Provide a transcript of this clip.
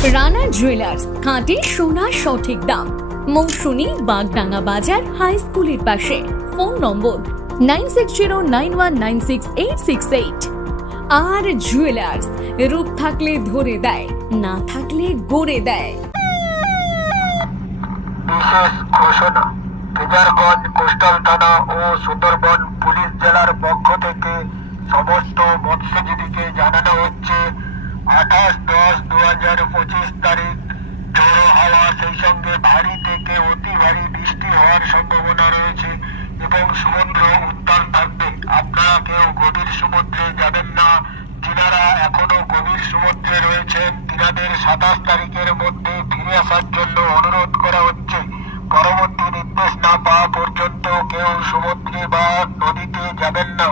Rana jewellers খাঁটি সোনার সঠিক দাম। মৌসুমী বাগডাঙ্গা বাজার হাই স্কুলের পাশে। Phone number nine six zero nine one nine six eight six eight আর জুয়েলার্স রূপ থাকলে ধরে দেয়, না থাকলে গড়ে দেয়। বিশেষ ঘোষণা কেজারগঞ্জ কোস্টাল থানা ও সুন্দরবন পুলিশ জেলার পক্ষ থেকে সমস্ত মৎস্যজীবীকে জানানো হচ্ছে। আঠাশ হাজার পঁচিশ তারিখ ঝোড়ো হাওয়া, সেই সঙ্গে ভারী থেকে অতি ভারী বৃষ্টি হওয়ার সম্ভাবনা রয়েছে এবং সমুদ্র উত্তাল থাকবে। আপনারা কেউ গভীর সমুদ্রে যাবেন না। যিনারা এখনও গভীর সমুদ্রে রয়েছেন, তিনাদের সাতাশ তারিখের মধ্যে ফিরে আসার জন্য অনুরোধ করা হচ্ছে। পরবর্তী নির্দেশ না পাওয়া পর্যন্ত কেউ সমুদ্রে বা নদীতে যাবেন না।